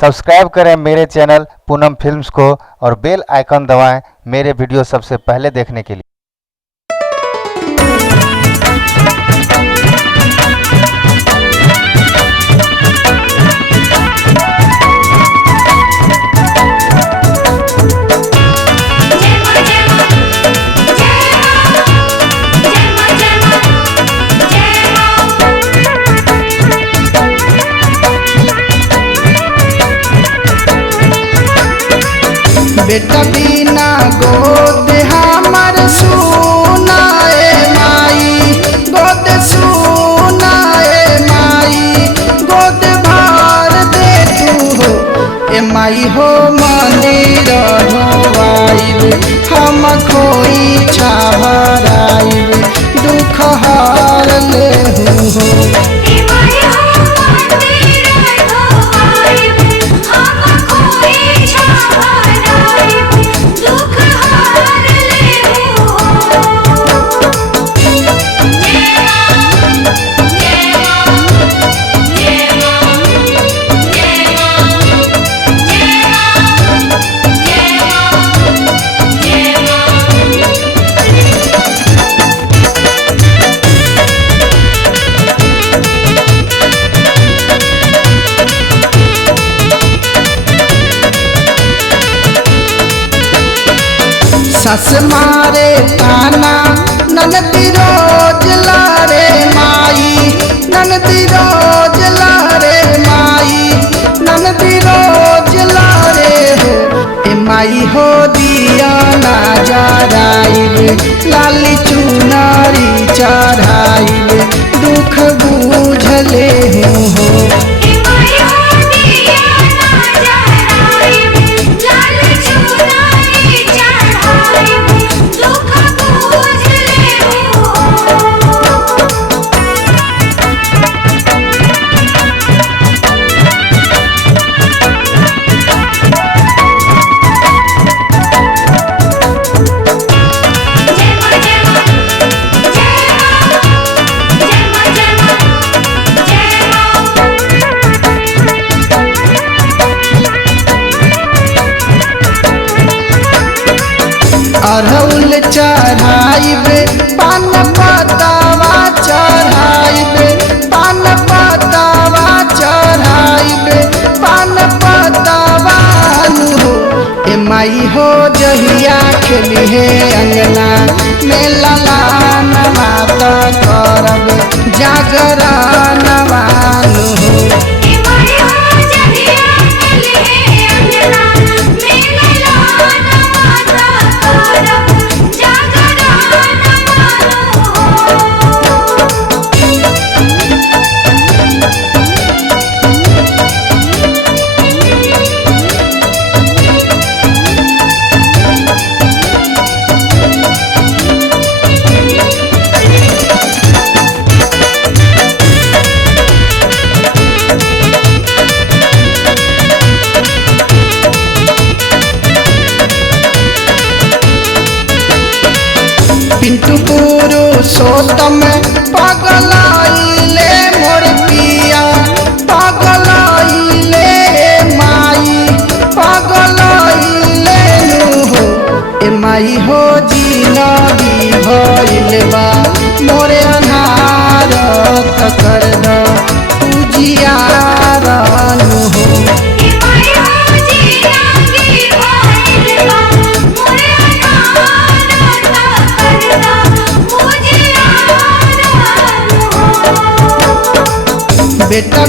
Subscribe करें मेरे channel पूनम films को और बेल आइकन दबाएं मेरे वीडियो सबसे पहले देखने के लिए। बेटा बिना गोद हमर सुनाए माई, गोद सुनाए माई, गोद भर दे तू हो ए माई हो। मंदिर ढोवाइब हम खोई छावराइब, दुख हर ले हो। सस मारे ताना ननदी रोज लारे माई, ननदी रोज लारे माई, ननदी रोज लारे हो ए माई हो। दिया ना जराइब लाली चुनरी चढ़ाइब, दुख बुझले हो। अरहुल चढ़ाइब पान पतावा चढ़ाइब, पान पतावा चढ़ाइब, पान पतावा हो ए माई हो। जहिया खेली है अंगना में ललान मात करब जागरण वालू हो। पिंटू पुरुषोत्तम पगलाइले मोर पिया, पगलाइले माई, पगलाइले हो ए माई हो। जिनगी भइल बा मोरे अन्हार कर द उजियार हो। बेटा